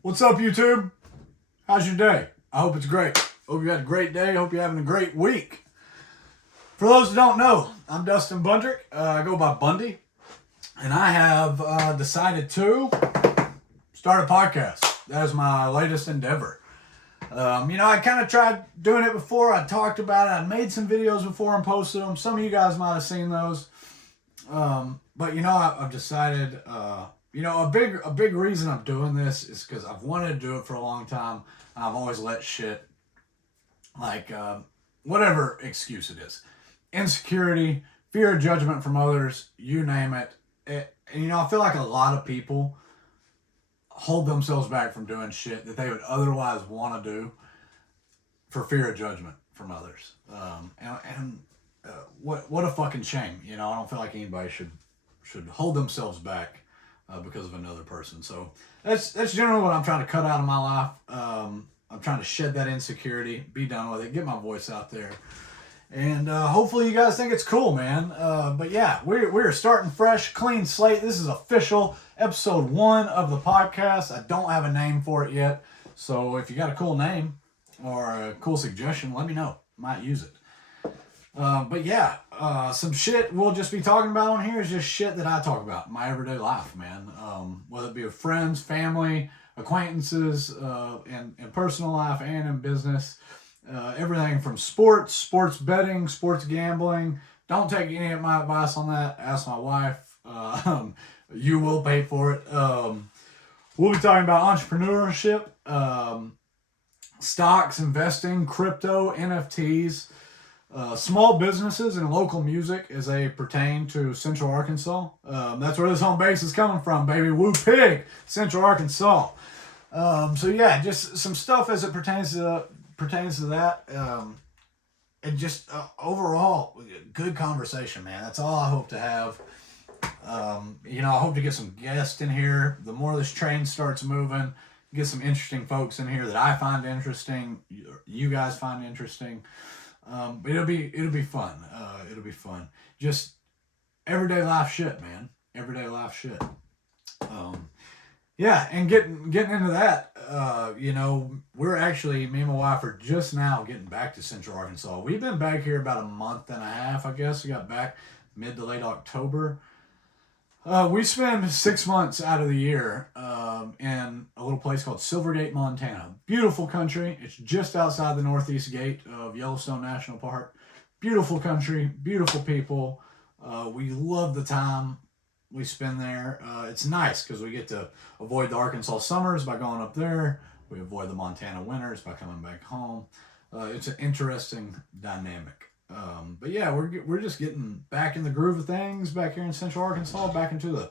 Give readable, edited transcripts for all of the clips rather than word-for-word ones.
What's up, YouTube? How's your day? I hope it's great. Hope you had a great day. Hope you're having a great week. For those who don't know, I'm Dustin Bundrick. I go by Bundy. And I have decided to start a podcast. That is my latest endeavor. I kind of tried doing it before. I talked about it. I made some videos before and posted them. Some of you guys might have seen those. I've decided, a big reason I'm doing this is because I've wanted to do it for a long time. And I've always let shit, like, whatever excuse it is. Insecurity, fear of judgment from others, you name it. I feel like a lot of people hold themselves back from doing shit that they would otherwise want to do for fear of judgment from others. What a fucking shame. I don't feel like anybody should hold themselves back because of another person. So that's generally what I'm trying to cut out of my life. I'm trying to shed that insecurity, be done with it, get my voice out there. And hopefully you guys think it's cool, man. We're starting fresh, clean slate. This is official, episode 1 of the podcast. I don't have a name for it yet. So if you got a cool name or a cool suggestion, let me know. Might use it. Some shit we'll just be talking about on here is just shit that I talk about in my everyday life, man. Whether it be with friends, family, acquaintances, in personal life and in business. Everything from sports betting, sports gambling. Don't take any of my advice on that. Ask my wife. You will pay for it. We'll be talking about entrepreneurship, stocks, investing, crypto, NFTs, small businesses, and local music as they pertain to Central Arkansas. That's where this home base is coming from, baby. Woo Pig, Central Arkansas. Just some stuff as it pertains to that, and just overall good conversation, man. That's all I hope to have. I hope to get some guests in here. The more this train starts moving, get some interesting folks in here that I find interesting, you guys find interesting. It'll be fun. It'll be fun. Just everyday life shit, man. Everyday life shit. And getting into that, we're actually, me and my wife are just now getting back to Central Arkansas. We've been back here about a month and a half, I guess. We got back mid to late October. We spend 6 months out of the year in a little place called Silvergate, Montana. Beautiful country. It's just outside the northeast gate of Yellowstone National Park. Beautiful country, beautiful people. We love the time we spend there. It's nice because we get to avoid the Arkansas summers by going up there. We avoid the Montana winters by coming back home. It's an interesting dynamic. We're just getting back in the groove of things back here in Central Arkansas, back into the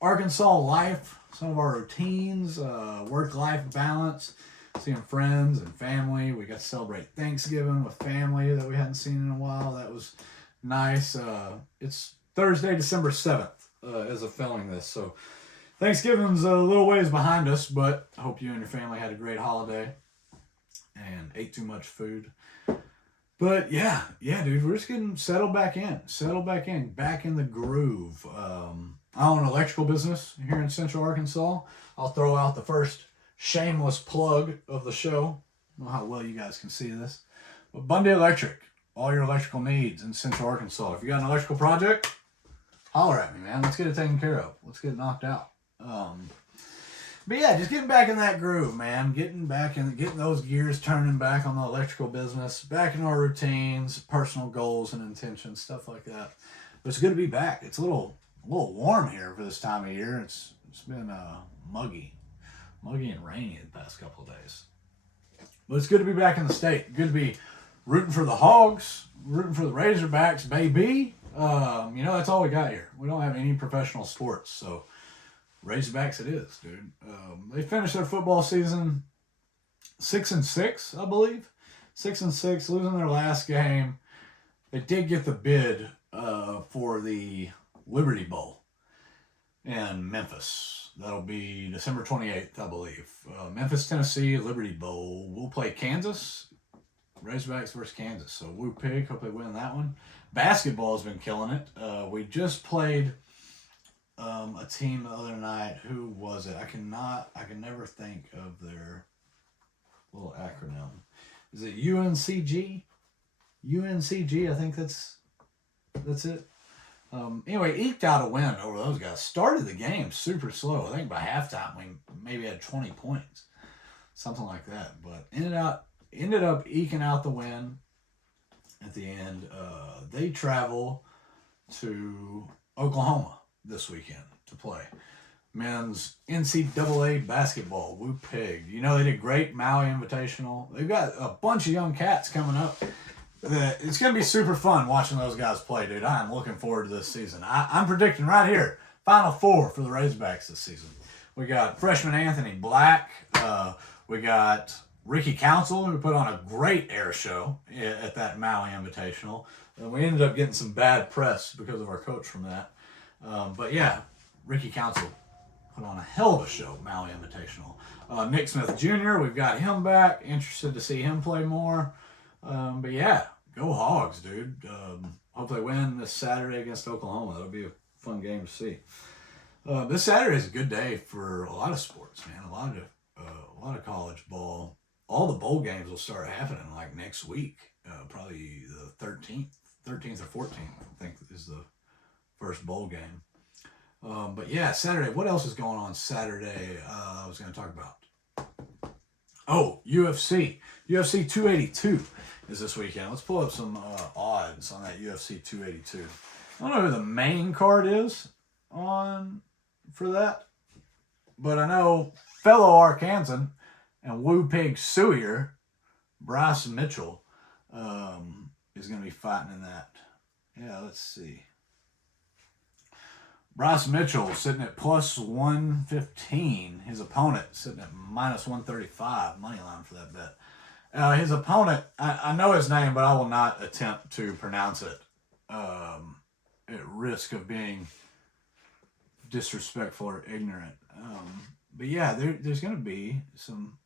Arkansas life, some of our routines, work-life balance, seeing friends and family. We got to celebrate Thanksgiving with family that we hadn't seen in a while. That was nice. It's Thursday, December 7th. As of filming this, so Thanksgiving's a little ways behind us, but I hope you and your family had a great holiday and ate too much food. But dude, we're just getting settled back in, back in the groove. I own an electrical business here in Central Arkansas. I'll throw out the first shameless plug of the show. I don't know how well you guys can see this, but Bundy Electric, all your electrical needs in Central Arkansas. If you got an electrical project, holler at me, man. Let's get it taken care of. Let's get it knocked out. Just getting back in that groove, man. Getting those gears turning back on the electrical business, back in our routines, personal goals and intentions, stuff like that. But it's good to be back. It's a little warm here for this time of year. It's been muggy and rainy the past couple of days. But it's good to be back in the state. Good to be rooting for the Hogs, rooting for the Razorbacks, baby. That's all we got here. We don't have any professional sports, so Razorbacks it is, dude. They finished their football season 6-6, I believe. 6-6, losing their last game. They did get the bid for the Liberty Bowl in Memphis. That'll be December 28th, I believe. Memphis, Tennessee, Liberty Bowl. We'll play Kansas. Razorbacks versus Kansas. So Woo Pig, hope they win that one. Basketball has been killing it. We just played a team the other night. Who was it? I can never think of their little acronym. Is it UNCG? UNCG, I think that's it. Anyway, eked out a win over those guys. Started the game super slow. I think by halftime we maybe had 20 points, something like that. But ended up eking out the win at the end. They travel to Oklahoma this weekend to play men's NCAA basketball. Woo Pig. You know, they did great Maui Invitational. They've got a bunch of young cats coming up. It's going to be super fun watching those guys play, dude. I'm looking forward to this season. I'm predicting right here, Final Four for the Razorbacks this season. We got freshman Anthony Black. We got Ricky Council, who put on a great air show at that Maui Invitational. We ended up getting some bad press because of our coach from that. But yeah, Ricky Council put on a hell of a show, Maui Invitational. Nick Smith Jr., we've got him back. Interested to see him play more. But yeah, go Hogs, dude. Hope they win this Saturday against Oklahoma. That'll be a fun game to see. This Saturday is a good day for a lot of sports, man. A lot of college ball. All the bowl games will start happening like next week. Probably the 13th or 14th, I think is the first bowl game. But yeah, Saturday. What else is going on Saturday? I was going to talk about. Oh, UFC. UFC 282 is this weekend. Let's pull up some odds on that UFC 282. I don't know who the main card is for that, but I know fellow Arkansan and Woo Pig Suier, Bryce Mitchell, is going to be fighting in that. Yeah, let's see. Bryce Mitchell sitting at plus 115. His opponent sitting at minus 135. Money line for that bet. His opponent, I know his name, but I will not attempt to pronounce it at risk of being disrespectful or ignorant. But yeah, there's going to be some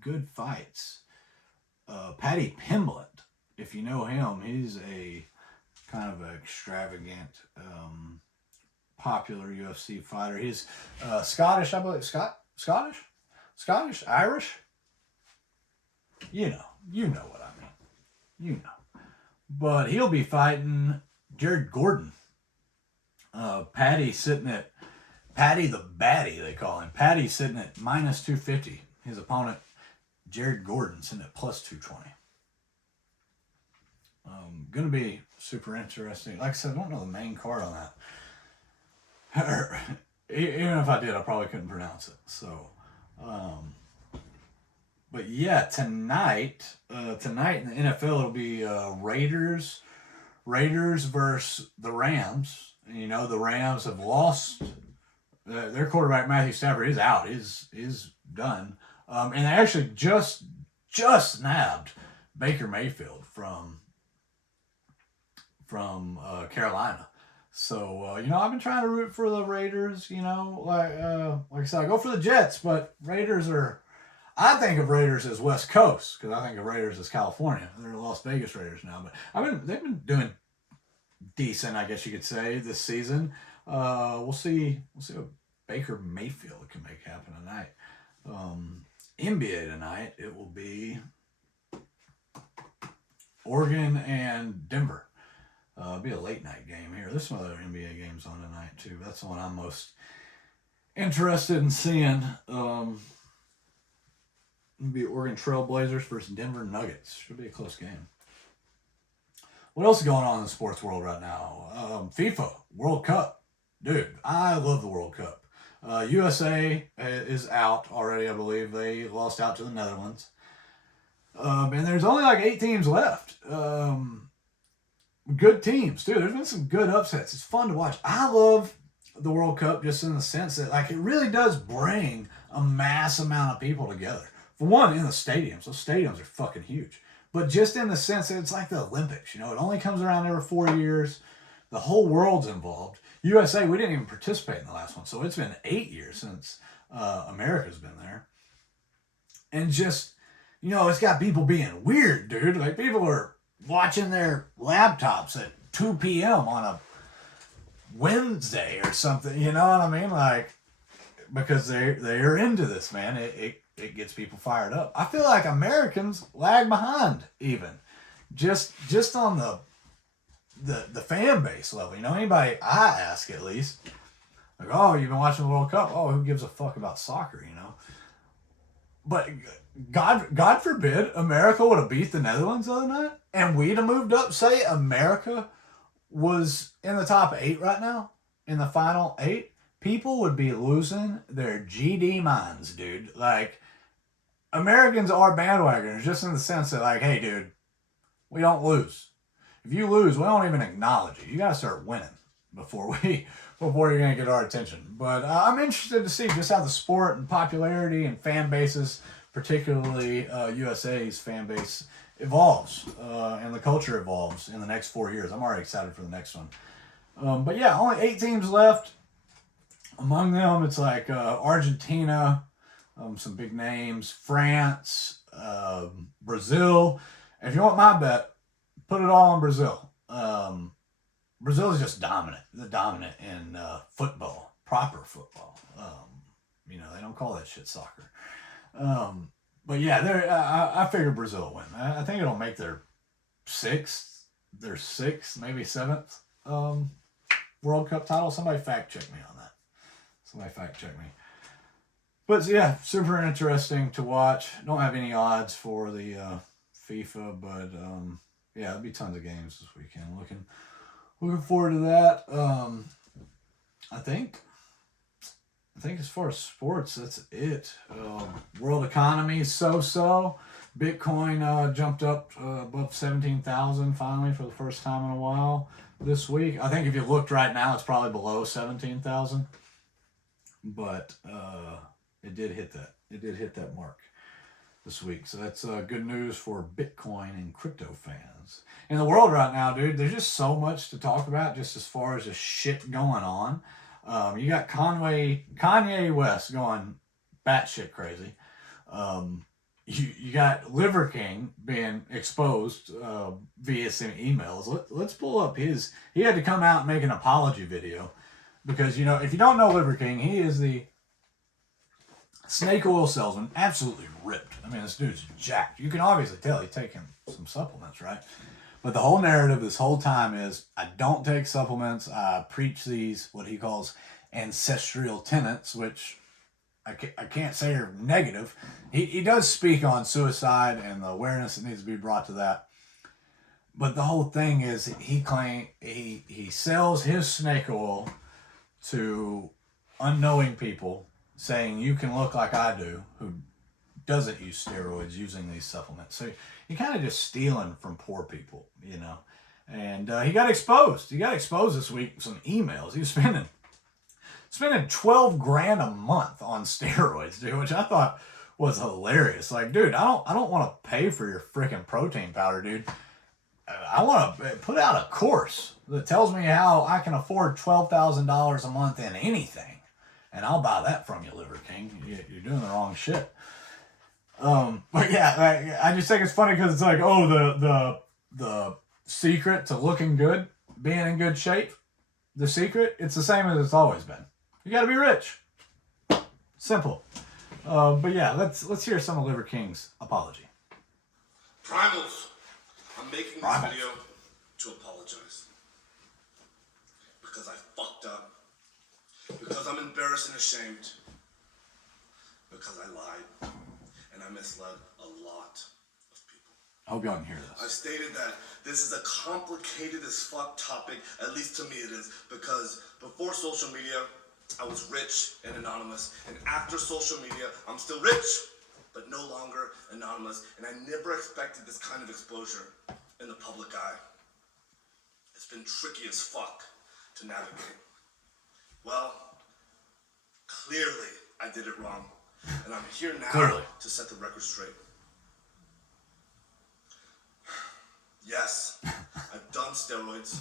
good fights. Paddy Pimblett, if you know him, he's a kind of an extravagant, popular UFC fighter. He's Scottish, I believe. Scottish? Irish? You know what I mean. You know. But he'll be fighting Jared Gordon. Paddy the Batty, they call him. Paddy sitting at minus 250. His opponent, Jared Gordon, sitting at plus 220. Going to be super interesting. Like I said, I don't know the main card on that. Even if I did, I probably couldn't pronounce it. So, but yeah, tonight in the NFL, it'll be Raiders versus the Rams. And, you know, the Rams have lost. Their quarterback, Matthew Stafford, is out. He's done. And they actually just nabbed Baker Mayfield from Carolina. So, you know, I've been trying to root for the Raiders, you know, like I said, I go for the Jets, but I think of Raiders as West Coast, because I think of Raiders as California. They're the Las Vegas Raiders now, but they've been doing decent, I guess you could say, this season. We'll see what Baker Mayfield can make happen tonight. NBA tonight, it will be Oregon and Denver. It'll be a late night game here. There's some other NBA games on tonight too. That's the one I'm most interested in seeing. It'll be Oregon Trailblazers versus Denver Nuggets. Should be a close game. What else is going on in the sports world right now? FIFA World Cup. Dude, I love the World Cup. USA is out already, I believe. They lost out to the Netherlands. And there's only like 8 teams left. Good teams, too. There's been some good upsets. It's fun to watch. I love the World Cup just in the sense that, like, it really does bring a mass amount of people together. For one, in the stadiums. Those stadiums are fucking huge. But just in the sense that it's like the Olympics. You know, it only comes around every 4 years. The whole world's involved. USA, we didn't even participate in the last one. So it's been 8 years since America's been there. And just, you know, it's got people being weird, dude. Like, people are watching their laptops at 2 p.m. on a Wednesday or something. You know what I mean? Like, because they're into this, man. It gets people fired up. I feel like Americans lag behind even just on the fan base level. You know, anybody I ask at least, like, oh, you've been watching the World Cup? Oh, who gives a fuck about soccer? You know, but God forbid America would have beat the Netherlands the other night, and we'd have moved up. Say America was in the top 8 right now, in the final 8. People would be losing their GD minds, dude. Like, Americans are bandwagoners, just in the sense that, like, hey, dude, we don't lose. If you lose, we don't even acknowledge you. You gotta start winning before you're gonna get our attention. But I'm interested to see just how the sport and popularity and fan bases, particularly USA's fan base, evolves and the culture evolves in the next 4 years. I'm already excited for the next one. But yeah, only 8 teams left. Among them, it's like Argentina, some big names, France, Brazil. If you want my bet, put it all on Brazil. Brazil is just dominant. They're dominant in football, proper football. You know, they don't call that shit soccer. But yeah, I figure Brazil will win. I think it'll make their 6th, maybe 7th World Cup title. Somebody fact check me on that. But yeah, super interesting to watch. Don't have any odds for the FIFA, but yeah, there'll be tons of games this weekend. Looking forward to that. I think as far as sports, that's it. World economy so. Bitcoin jumped up above 17,000 finally for the first time in a while this week. I think if you looked right now, it's probably below 17,000. But it did hit that. It did hit that mark this week. So that's good news for Bitcoin and crypto fans. In the world right now, dude, there's just so much to talk about just as far as the shit going on. You got Kanye West going batshit crazy. You got Liver King being exposed via some emails. Let's pull up his. He had to come out and make an apology video because, you know, if you don't know Liver King, he is the snake oil salesman, absolutely ripped. I mean, this dude's jacked. You can obviously tell he's taking some supplements, right? But the whole narrative this whole time is, I don't take supplements. I preach these, what he calls ancestral tenets, which I can't say are negative. He does speak on suicide and the awareness that needs to be brought to that. But the whole thing is he sells his snake oil to unknowing people, saying you can look like I do, who doesn't use steroids, using these supplements. So you're kind of just stealing from poor people, you know. And he got exposed. He got exposed this week with some emails. He was spending $12,000 a month on steroids, dude, which I thought was hilarious. Like, dude, I don't want to pay for your freaking protein powder, dude. I want to put out a course that tells me how I can afford $12,000 a month in anything, and I'll buy that from you, Liver King. You're doing the wrong shit. But yeah, I just think it's funny because it's like, oh, the secret to looking good, being in good shape, the secret, it's the same as it's always been. You got to be rich. Simple. But yeah, let's hear some of Liver King's apology. Primals, I'm making this video to apologize. Because I fucked up. Because I'm embarrassed and ashamed. Because I lied. And I misled a lot of people. I hope y'all can hear this. I stated that this is a complicated as fuck topic, at least to me it is, because before social media, I was rich and anonymous, and after social media, I'm still rich, but no longer anonymous, and I never expected this kind of exposure in the public eye. It's been tricky as fuck to navigate. Well, clearly I did it wrong, and I'm here now to set the record straight. Yes, I've done steroids,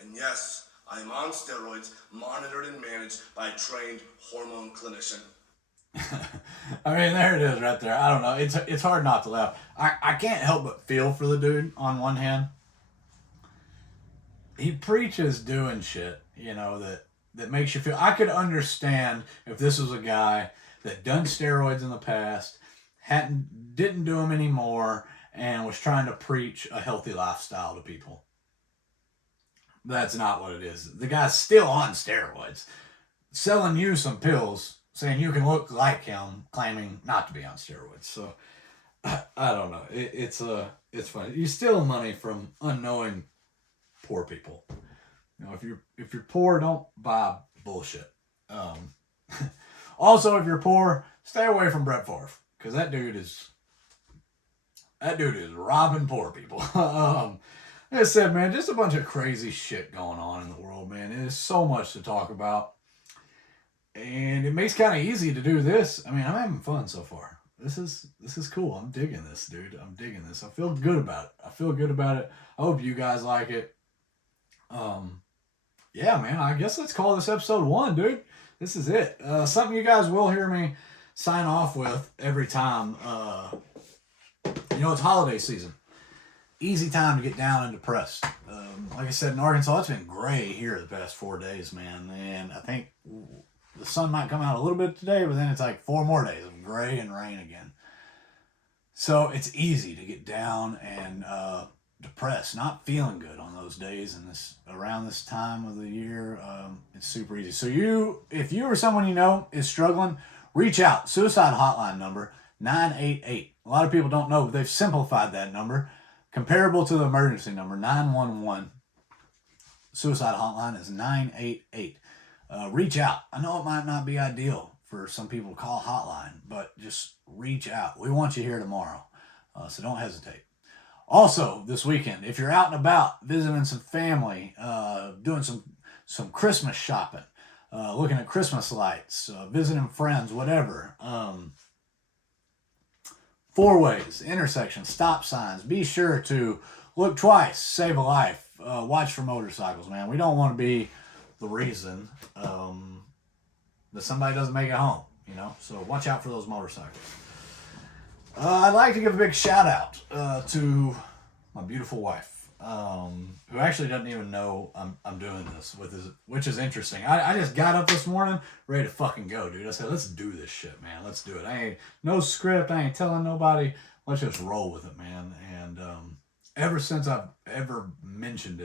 and yes, I am on steroids, monitored and managed by a trained hormone clinician. I mean, there it is right there. I don't know. It's hard not to laugh. I can't help but feel for the dude on one hand. He preaches doing shit, you know, that makes you feel. I could understand if this was a guy that done steroids in the past, didn't do them anymore, and was trying to preach a healthy lifestyle to people. That's not what it is. The guy's still on steroids, selling you some pills, saying you can look like him, claiming not to be on steroids. So I don't know. It's funny. You steal money from unknowing poor people. You know, if you're poor, don't buy bullshit. Also, if you're poor, stay away from Brett Favre, because that dude is robbing poor people. Like I said, man, just a bunch of crazy shit going on in the world, man. It is so much to talk about, and it makes kind of easy to do this. I mean, I'm having fun so far. This is cool. I'm digging this, dude. I'm digging this. I feel good about it. I hope you guys like it. Yeah, man. I guess let's call this episode 1, dude. This is it. Something you guys will hear me sign off with every time. It's holiday season. Easy time to get down and depressed. Like I said, in Arkansas, it's been gray here the past 4 days, man. And I think the sun might come out a little bit today, but then it's like 4 more days of gray and rain again. So it's easy to get down and depressed, not feeling good on those days. And around this time of the year, it's super easy. So if you or someone you know is struggling, reach out. Suicide hotline number 988. A lot of people don't know, but they've simplified that number. Comparable to the emergency number, 911. Suicide hotline is 988. Reach out. I know it might not be ideal for some people to call hotline, but just reach out. We want you here tomorrow, so don't hesitate. Also, this weekend, if you're out and about, visiting some family, doing some Christmas shopping, looking at Christmas lights, visiting friends, whatever, four-ways, intersections, stop signs. Be sure to look twice, save a life. Watch for motorcycles, man. We don't want to be the reason that somebody doesn't make it home, So watch out for those motorcycles. I'd like to give a big shout out to my beautiful wife, who actually doesn't even know I'm doing this which is interesting. I just got up this morning ready to fucking go, dude. I said, let's do this shit, man. Let's do it. I ain't no script. I ain't telling nobody. Let's just roll with it, man. And ever since I've ever mentioned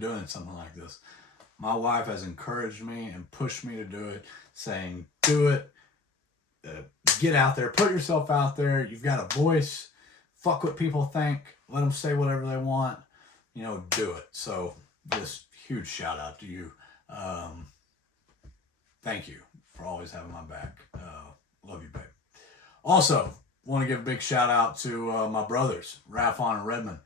doing something like this, my wife has encouraged me and pushed me to do it, saying, do it. Get out there. Put yourself out there. You've got a voice. Fuck what people think. Let them say whatever they want. Do it. So just huge shout out to you. Thank you for always having my back. Love you, babe. Also, want to give a big shout out to my brothers, Rafon and Redmond.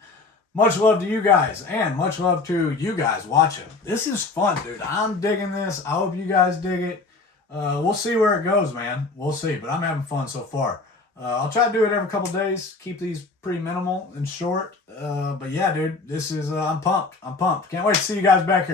Much love to you guys, and much love to you guys watching. This is fun, dude. I'm digging this. I hope you guys dig it. We'll see where it goes, man. We'll see, but I'm having fun so far. I'll try to do it every couple days. Keep these pretty minimal and short. But yeah, dude, this is, I'm pumped. Can't wait to see you guys back here.